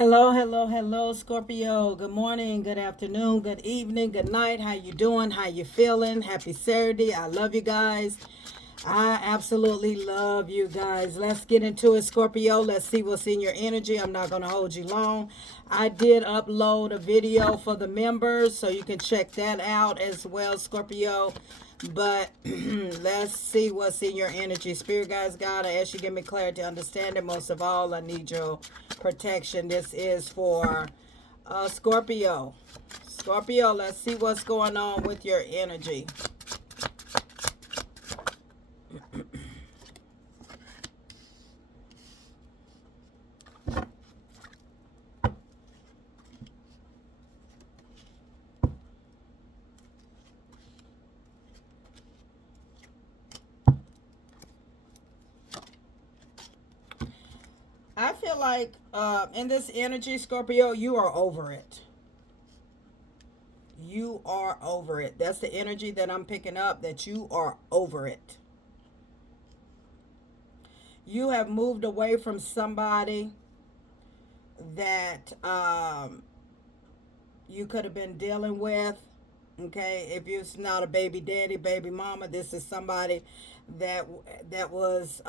Hello, hello, hello, Scorpio. Good morning, good afternoon, good evening, good night. How you doing? How you feeling? Happy Saturday. I love you guys. I absolutely love you guys. Let's get into it, Scorpio. Let's see what's in your energy. I'm not going to hold you long. I did upload a video for the members, so you can check that out as well, Scorpio. But let's see what's in your energy. Spirit guys, God, I ask you give me clarity, understanding. Most of all, I need your protection. This is for Scorpio. Scorpio, let's see what's going on with your energy. I feel like in this energy, Scorpio, you are over it. You are over it. That's the energy that I'm picking up, that you are over it. You have moved away from somebody that you could have been dealing with. Okay, if it's not a baby daddy, baby mama, this is somebody that was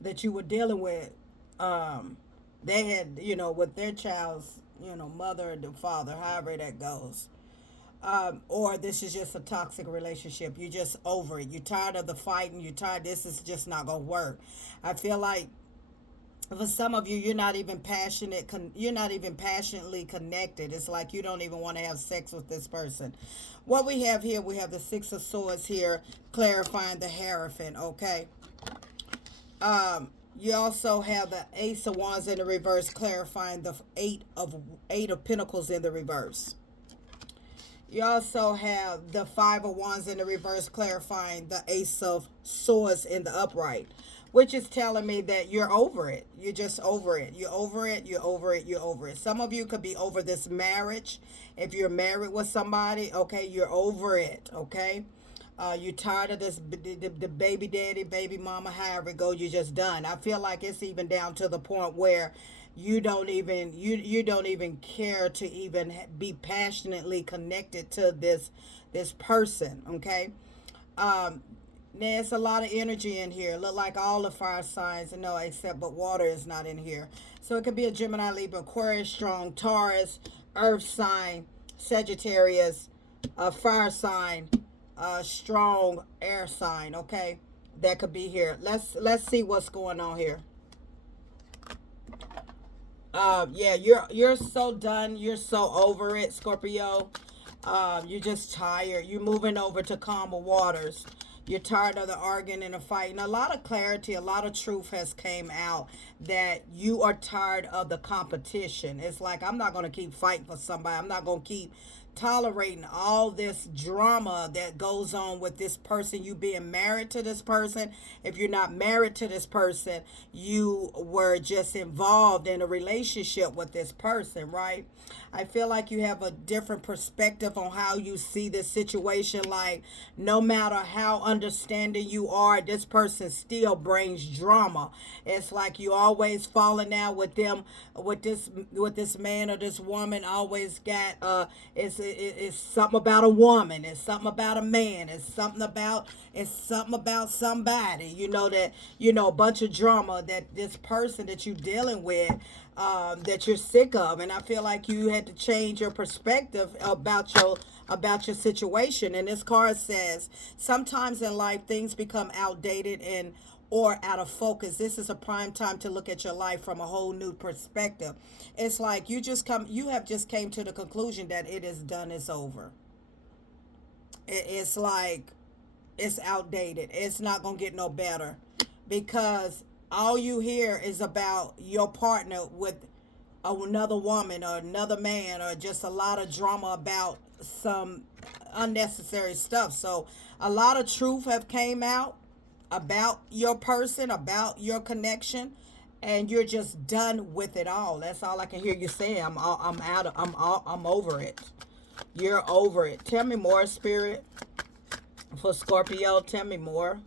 that you were dealing with. Um, they had, with their child's, mother and father, however that goes. Or this is just a toxic relationship. You're just over it. You're tired of the fighting. You're tired. This is just not gonna work. I feel like for some of you, you're not even passionate. You're not even passionately connected. It's like you don't even want to have sex with this person. What we have here, we have the Six of Swords here, clarifying the Hierophant. Okay. You also have the Ace of Wands in the reverse, clarifying the Eight of Pentacles in the reverse. You also have the Five of Wands in the reverse, clarifying the Ace of Swords in the upright, which is telling me that you're over it. You're just over it. You're over it. You're over it. You're over it. Some of you could be over this marriage. If you're married with somebody, okay, you're over it, okay? You're tired of this, the baby daddy, baby mama, however it goes, you're just done. I feel like it's even down to the point where you don't even care to even be passionately connected to this person, okay? There's a lot of energy in here. Look like all the fire signs, no, except but water is not in here. So it could be a Gemini, Libra, Aquarius, strong Taurus, Earth sign, Sagittarius, a fire sign, strong air sign. Okay, that could be here. Let's see what's going on here. Yeah, you're so done. You're so over it, Scorpio. You're just tired. You're moving over to calmer waters. You're tired of the arguing and the fighting. A lot of clarity, a lot of truth has came out that you are tired of the competition. It's like, I'm not going to keep fighting for somebody. I'm not going to keep tolerating all this drama that goes on with this person. You being married to this person. If you're not married to this person, you were just involved in a relationship with this person, right? I feel like you have a different perspective on how you see this situation. Like, no matter how understanding you are, this person still brings drama. It's like you always falling out with them, with this man or this woman. Always got it's something about a woman. It's something about a man. It's something about somebody. A bunch of drama that this person that you're dealing with, that you're sick of. And I feel like you had to change your perspective about your situation. And this card says, sometimes in life things become outdated and or out of focus. This is a prime time to look at your life from a whole new perspective. It's like you have just came to the conclusion that it is done, it's over. It's like it's outdated. It's not gonna get no better, because all you hear is about your partner with another woman or another man, or just a lot of drama about some unnecessary stuff. So a lot of truth have came out about your person, about your connection, and you're just done with it all. That's all I can hear you say. I'm out of I'm over it. You're over it. Tell me more, Spirit. For Scorpio, tell me more.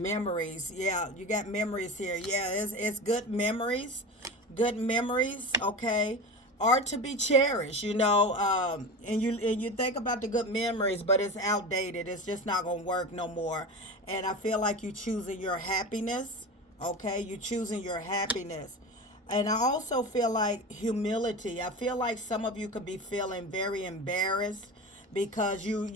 Memories. Yeah, you got memories here. Yeah, it's good memories. Good memories, okay, are to be cherished, and you think about the good memories, but it's outdated. It's just not gonna work no more. And I feel like you choosing your happiness, okay? You choosing your happiness. And I also feel like humility. I feel like some of you could be feeling very embarrassed because you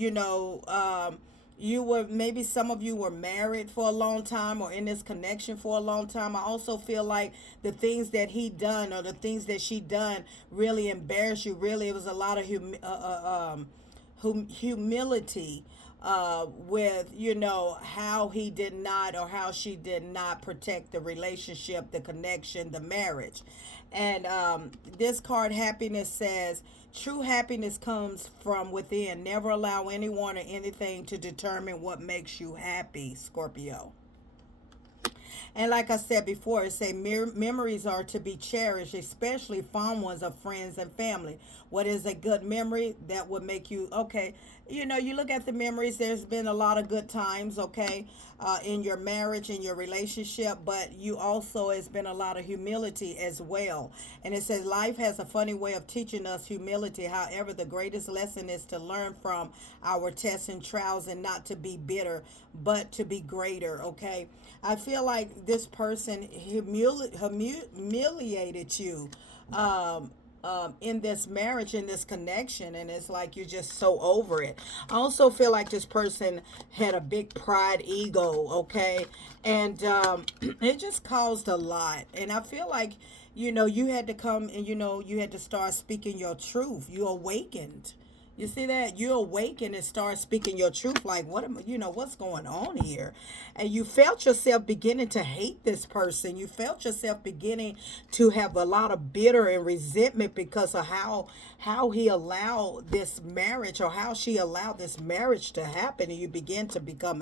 were, maybe some of you were married for a long time or in this connection for a long time. I also feel like the things that he done or the things that she done really embarrassed you. Really, it was a lot of humility with how he did not or how she did not protect the relationship, the connection, the marriage. And this card, happiness, says true happiness comes from within. Never allow anyone or anything to determine what makes you happy, Scorpio. And like I said before, it say memories are to be cherished, especially fond ones of friends and family. What is a good memory that would make you okay? You look at the memories. There's been a lot of good times, okay, in your marriage, in your relationship, but you also has been a lot of humility as well. And it says life has a funny way of teaching us humility. However, the greatest lesson is to learn from our tests and trials and not to be bitter, but to be greater. Okay, I feel like this person humiliated you in this marriage, in this connection, and it's like you're just so over it. I also feel like this person had a big pride ego, okay, and it just caused a lot. And I feel like you had to come and you had to start speaking your truth. You awakened. You see that? You awaken and start speaking your truth. Like, what's going on here? And you felt yourself beginning to hate this person. You felt yourself beginning to have a lot of bitter and resentment because of how he allowed this marriage, or how she allowed this marriage to happen. And you begin to become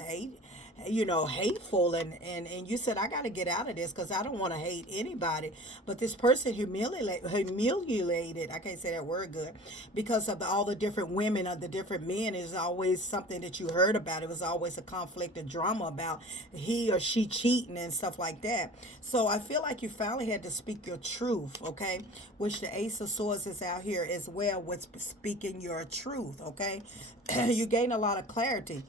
hateful, and you said, I got to get out of this because I don't want to hate anybody. But this person humiliated, I can't say that word good, because of all the different women or the different men. Is always something that you heard about. It was always a conflict, a drama about he or she cheating and stuff like that. So I feel like you finally had to speak your truth, okay, which the Ace of Swords is out here as well with speaking your truth, okay. You gain a lot of clarity.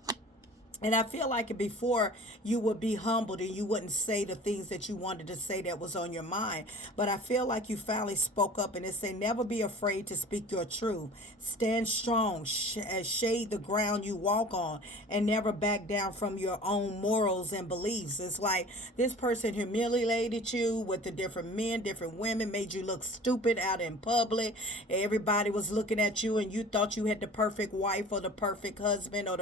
And I feel like before you would be humbled and you wouldn't say the things that you wanted to say that was on your mind. But I feel like you finally spoke up, and it say, never be afraid to speak your truth. Stand strong, shade the ground you walk on, and never back down from your own morals and beliefs. It's like this person humiliated you with the different men, different women, made you look stupid out in public. Everybody was looking at you and you thought you had the perfect wife or the perfect husband, or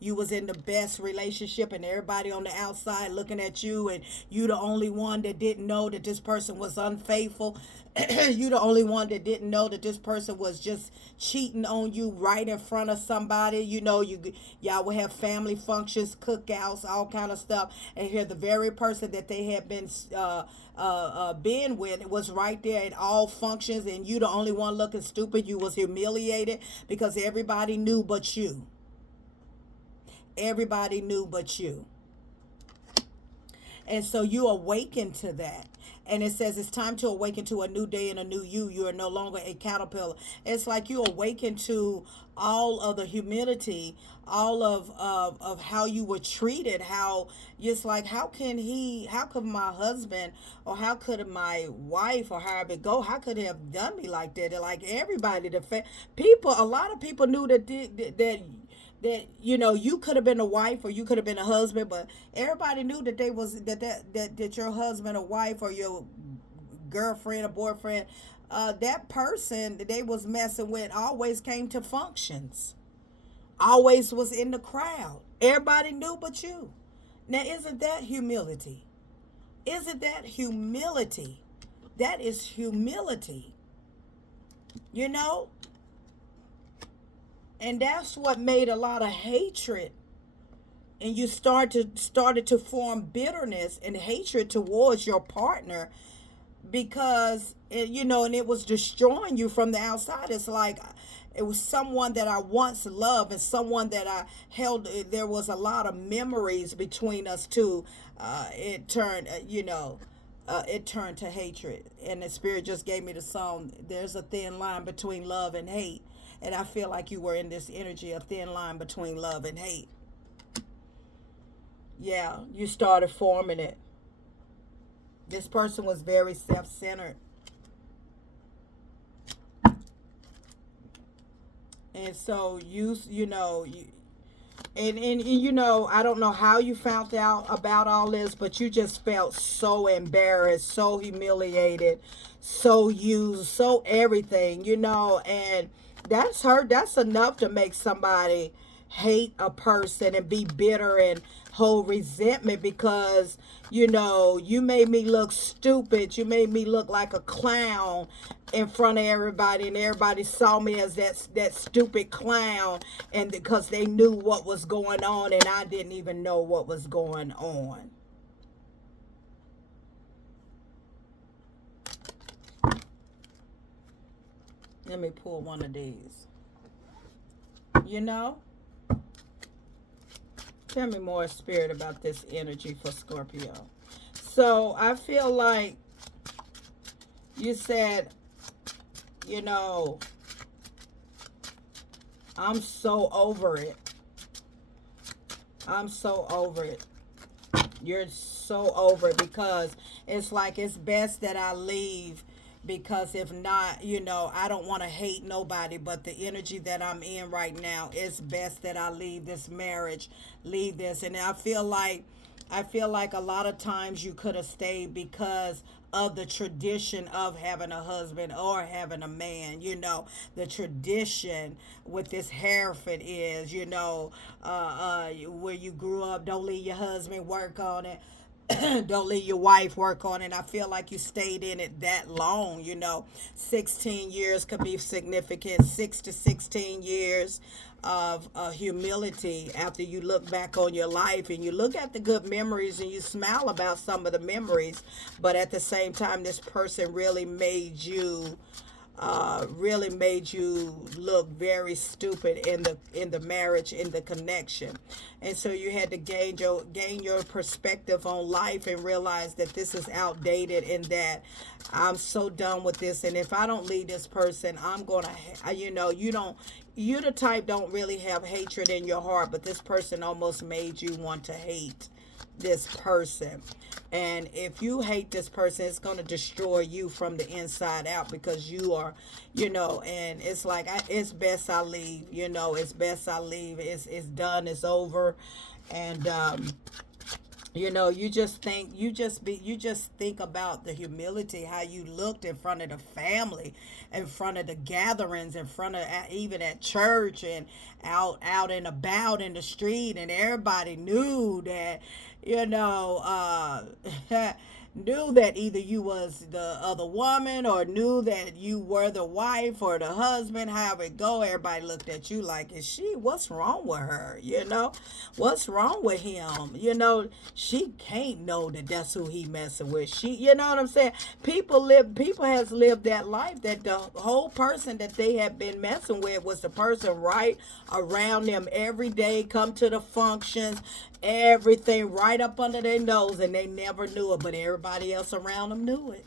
you was in the best relationship, and everybody on the outside looking at you, and you the only one that didn't know that this person was unfaithful. You the only one that didn't know that this person was just cheating on you right in front of somebody. Y'all would have family functions, cookouts, all kind of stuff, and here the very person that they had been with was right there at all functions, and you the only one looking stupid. You was humiliated because everybody knew but you. Everybody knew but you. And so you awaken to that. And it says it's time to awaken to a new day and a new you. You are no longer a caterpillar. It's like you awaken to all of the humility, all of how you were treated, how just like how could my husband, or how could my wife, or however it go, how could they have done me like that? Like everybody, a lot of people knew that you could have been a wife or you could have been a husband, but everybody knew that they was that your husband or wife or your girlfriend or boyfriend, that person that they was messing with always came to functions, always was in the crowd. Everybody knew but you. Now, isn't that humility? Isn't that humility? That is humility. you know and that's what made a lot of hatred, and you started to form bitterness and hatred towards your partner, because and it was destroying you from the outside. It's like It was someone that I once loved and someone that I held. There was a lot of memories between us two. It turned, it turned to hatred. And the Spirit just gave me the song, There's a Thin Line Between Love and Hate. And I feel like you were in this energy, a thin line between love and hate. Yeah, you started forming it. This person was very self-centered. And so I don't know how you found out about all this, but you just felt so embarrassed, so humiliated, so used, so everything, and that's enough to make somebody hate a person and be bitter and hold resentment because you made me look stupid, you made me look like a clown in front of everybody, and everybody saw me as that stupid clown, and because they knew what was going on and I didn't even know what was going on. Let me pull one of these. you know Tell me more, Spirit, about this energy for Scorpio. So I feel like you said, you know I'm so over it. I'm so over it. You're so over it because it's like it's best that I leave, because if not, I don't want to hate nobody, but the energy that I'm in right now, it's best that I leave this marriage, leave this. And I feel like a lot of times you could have stayed because of the tradition of having a husband or having a man. The tradition with this Hereford is, where you grew up, don't leave your husband work on it. Don't leave your wife work on it. I feel like you stayed in it that long. 16 years could be significant. 6 to 16 years of humility after you look back on your life and you look at the good memories and you smile about some of the memories, but at the same time this person really made you look very stupid in the marriage, in the connection. And so you had to gain your perspective on life and realize that this is outdated and that I'm so done with this. And if I don't leave this person, I'm gonna you the type don't really have hatred in your heart, but this person almost made you want to hate this person. And if you hate this person, it's going to destroy you from the inside out, because you are, and it's like, it's best I leave. It's best I leave. It's done. It's over. And you just think about the humility, how you looked in front of the family, in front of the gatherings, in front of, even at church and out and about in the street, and everybody knew that, you know knew that either you was the other woman, or knew that you were the wife or the husband, however it go. Everybody looked at you like, what's wrong with her? What's wrong with him? She can't know that that's who he messing with. You know what I'm saying? People has lived that life, that the whole person that they have been messing with was the person right around them every day, come to the functions, everything right up under their nose, and they never knew it, but everybody else around them knew it.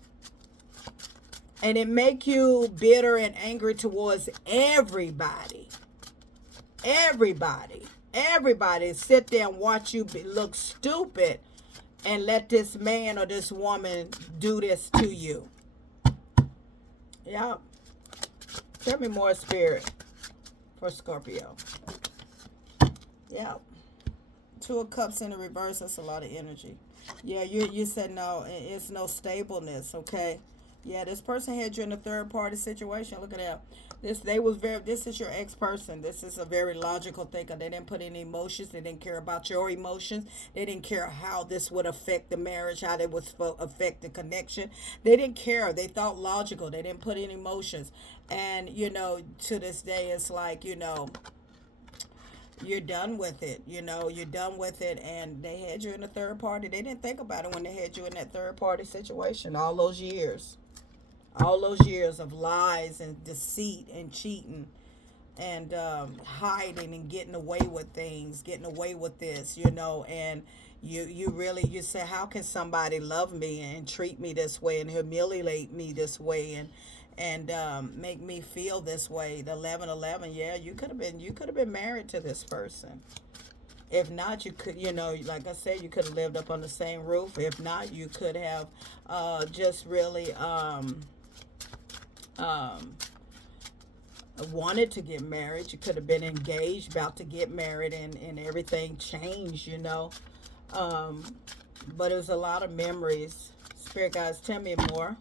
And it make you bitter and angry towards everybody. Everybody sit there and watch you look stupid and let this man or this woman do this to you. Yeah. Tell me more, Spirit, for Scorpio. Yeah. Two of Cups in the reverse, that's a lot of energy. Yeah, you said no, it's no stableness, okay? Yeah, this person had you in a third party situation. Look at that. This is your ex person. This is a very logical thinker. They didn't put any emotions. They didn't care about your emotions. They didn't care how this would affect the marriage, how it would affect the connection. They didn't care. They thought logical. They didn't put any emotions. And to this day, it's like, you're done with it. You're done with it. And they had you in a third party. They didn't think about it when they had you in that third party situation all those years. All those years of lies and deceit and cheating. and hiding and getting away with things, getting away with this, you know, and you really, you say, how can somebody love me and treat me this way and humiliate me this way and make me feel this way? The 1111, yeah, you could have been married to this person. If not, you could, you know, like I said, you could have lived up on the same roof. If not, you could have just really um, wanted to get married. You could have been engaged, about to get married, and everything changed, you know. Um, but it was a lot of memories. Spirit guys, tell me more.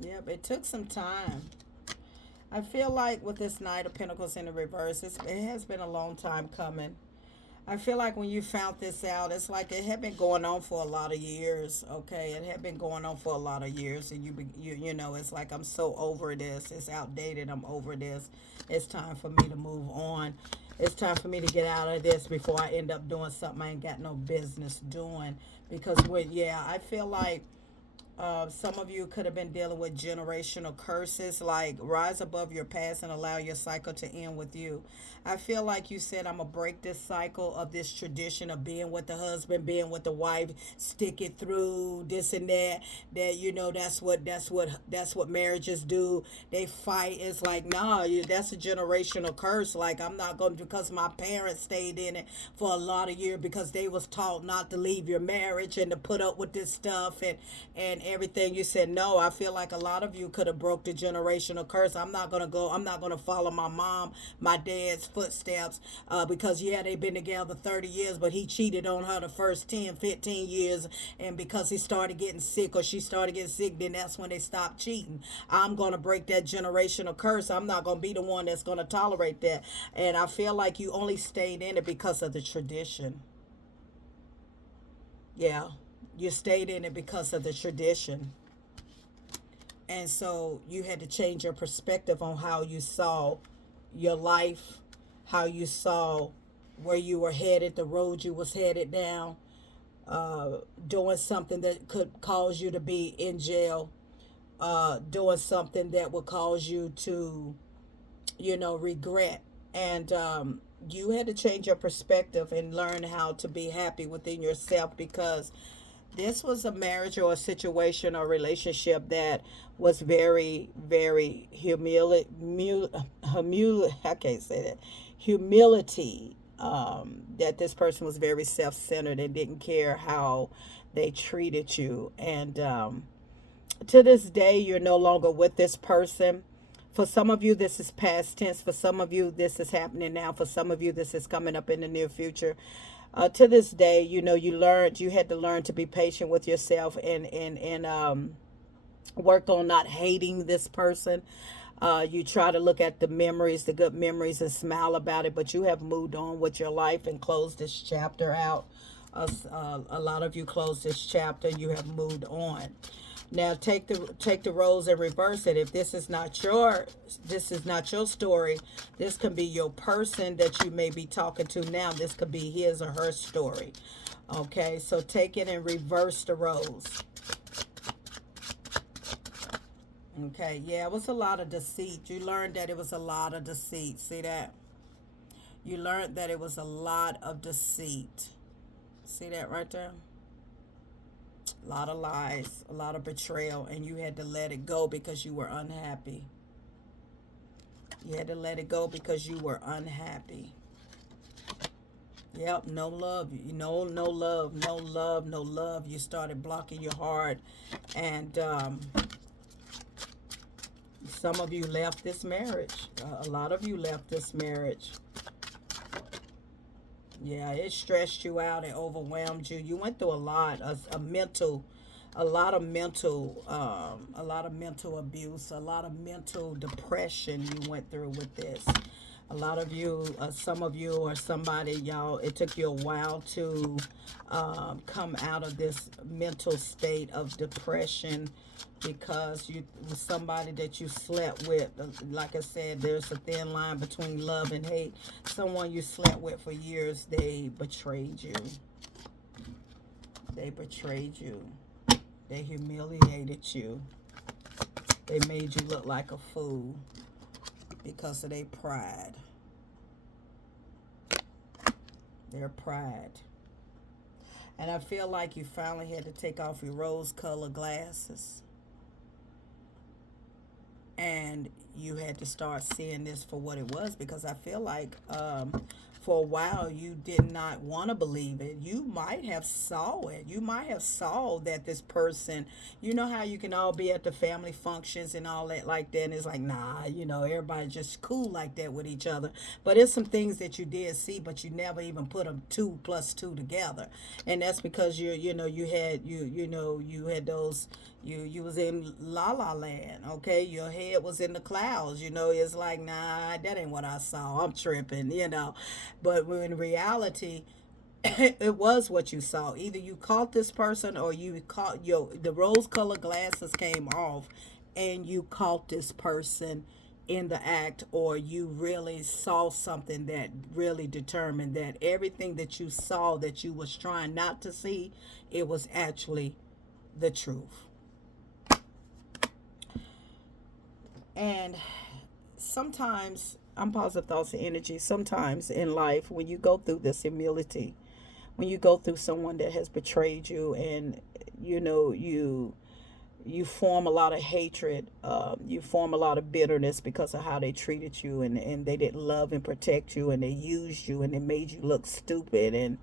Yep, it took some time. I feel like with this Knight of Pentacles in the reverse, it has been a long time coming. I feel like when you found this out, it's like it had been going on for a lot of years. Okay, it had been going on for a lot of years, and you know, it's like, I'm so over this. It's outdated. I'm over this. It's time for me to move on. It's time for me to get out of this before I end up doing something I ain't got no business doing. Because yeah, I feel like some of you could have been dealing with generational curses, like rise above your past and allow your cycle to end with you. I feel like you said, I'm going to break this cycle of this tradition of being with the husband, being with the wife, stick it through this and that. That, you know, that's what marriages do. They fight. It's like, nah, that's a generational curse. Like, I'm not going to, because my parents stayed in it for a lot of years because they was taught not to leave your marriage and to put up with this stuff and everything. You said no. I feel like a lot of you could have broke the generational curse. I'm not gonna follow my mom, my dad's footsteps, because yeah, they've been together 30 years, but he cheated on her the first 10, 15 years, and because he started getting sick or she started getting sick, then that's when they stopped cheating. I'm gonna break that generational curse. I'm not gonna be the one that's gonna tolerate that. And I feel like you only stayed in it because of the tradition. Yeah, you stayed in it because of the tradition. And so you had to change your perspective on how you saw your life, how you saw where you were headed, the road you was headed down, doing something that could cause you to be in jail, doing something that would cause you to, you know, regret. And you had to change your perspective and learn how to be happy within yourself, because this was a marriage or a situation or relationship that was very, very I can't say that, humility. That this person was very self-centered and didn't care how they treated you. And to this day, you're no longer with this person. For some of you, this is past tense. For some of you, this is happening now. For some of you, this is coming up in the near future. To this day, you know, you had to learn to be patient with yourself and work on not hating this person. You try to look at the memories, the good memories, and smile about it, but you have moved on with your life and closed this chapter out. A lot of you closed this chapter. You have moved on. Now take the roles and reverse it. If this is not your story, this can be your person that you may be talking to now. This could be his or her story. Okay, so take it and reverse the roles. Okay, yeah, it was a lot of deceit. You learned that it was a lot of deceit. See that? You learned that it was a lot of deceit. See that right there? A lot of lies, a lot of betrayal, and you had to let it go because you were unhappy. You had to let it go because you were unhappy. Yep, no love. No love, no love, no love. You started blocking your heart, and some of you left this marriage. A lot of you left this marriage. Yeah, it stressed you out. It overwhelmed you. You went through a lot of mental abuse, a lot of mental depression you went through with this. A lot of you, some of you or somebody, y'all, it took you a while to come out of this mental state of depression because you was somebody that you slept with. Like I said, there's a thin line between love and hate. Someone you slept with for years, they betrayed you. They betrayed you. They humiliated you. They made you look like a fool because of their pride. Their pride. And I feel like you finally had to take off your rose-colored glasses. And you had to start seeing this for what it was, because I feel like for a while you did not want to believe it. You might have saw it. You might have saw that this person, you know how you can all be at the family functions and all that like that, and it's like, nah, everybody's just cool like that with each other. But it's some things that you did see, but you never even put them 2 plus 2 together. And that's because you had those, you was in la la land. Okay, your head was in the clouds. It's like, nah, that ain't what I saw, I'm tripping. But in reality, it was what you saw. Either you caught this person, or you caught the rose colored glasses came off and you caught this person in the act, or you really saw something that really determined that everything that you saw that you was trying not to see, it was actually the truth. And sometimes, I'm positive thoughts and energy. Sometimes in life, when you go through this humility, when you go through someone that has betrayed you, and you form a lot of hatred, you form a lot of bitterness because of how they treated you, and they didn't love and protect you, and they used you, and they made you look stupid, and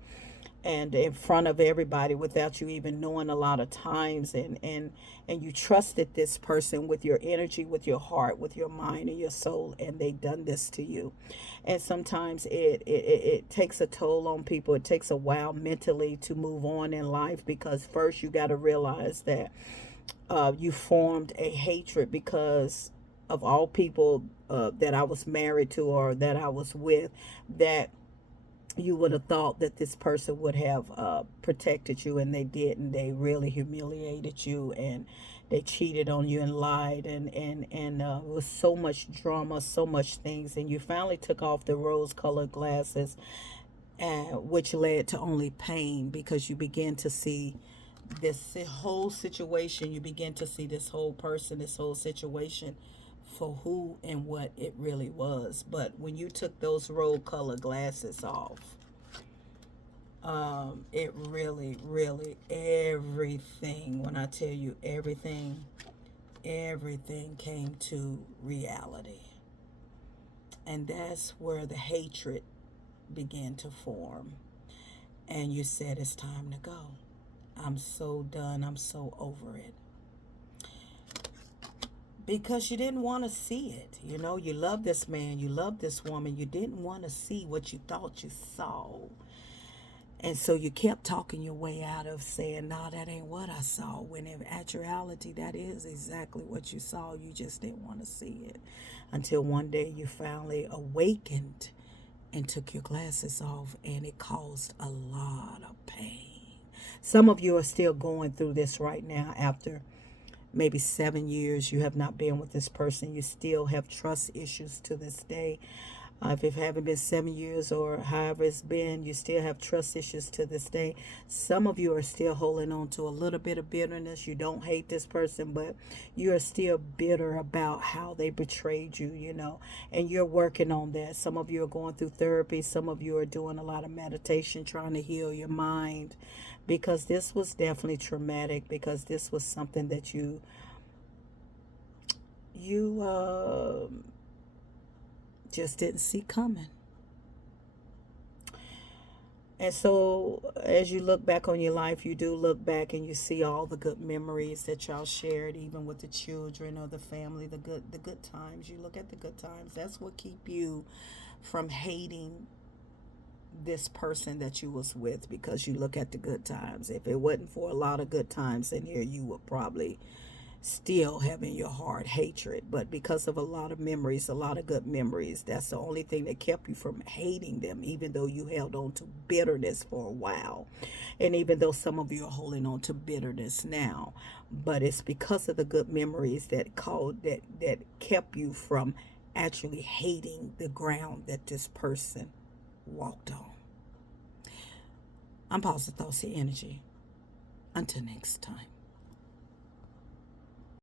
in front of everybody without you even knowing a lot of times, and you trusted this person with your energy, with your heart, with your mind and your soul, and they done this to you. And sometimes it takes a toll on people. It takes a while mentally to move on in life, because first you got to realize that you formed a hatred because of all people that I was married to or that I was with, that you would have thought that this person would have protected you, and they didn't. They really humiliated you, and they cheated on you and lied, and it was so much drama, so much things, and you finally took off the rose-colored glasses, which led to only pain, because you begin to see this whole situation. You begin to see this whole person, this whole situation for who and what it really was. But when you took those rose-colored glasses off, it really, really, everything, when I tell you everything came to reality. And that's where the hatred began to form. And you said, it's time to go. I'm so done. I'm so over it. Because you didn't want to see it. You love this man, you love this woman. You didn't want to see what you thought you saw. And so you kept talking your way out of saying, no, that ain't what I saw. When in actuality, that is exactly what you saw. You just didn't want to see it. Until one day you finally awakened and took your glasses off, and it caused a lot of pain. Some of you are still going through this right now. After maybe 7 years you have not been with this person, you still have trust issues to this day. If it haven't been 7 years or however it's been, you still have trust issues to this day. Some of you are still holding on to a little bit of bitterness. You don't hate this person, but you are still bitter about how they betrayed you, and you're working on that. Some of you are going through therapy. Some of you are doing a lot of meditation, trying to heal your mind, because this was definitely traumatic, because this was something that you just didn't see coming. And so as you look back on your life, you do look back and you see all the good memories that y'all shared, even with the children or the family, the good times. You look at the good times. That's what keep you from hating this person that you was with, because you look at the good times. If it wasn't for a lot of good times in here, you would probably still have in your heart hatred. But because of a lot of memories, a lot of good memories, that's the only thing that kept you from hating them, even though you held on to bitterness for a while. And even though some of you are holding on to bitterness now, but it's because of the good memories that kept you from actually hating the ground that this person walked on. I'm Positive Thoughts and Energy. Until next time.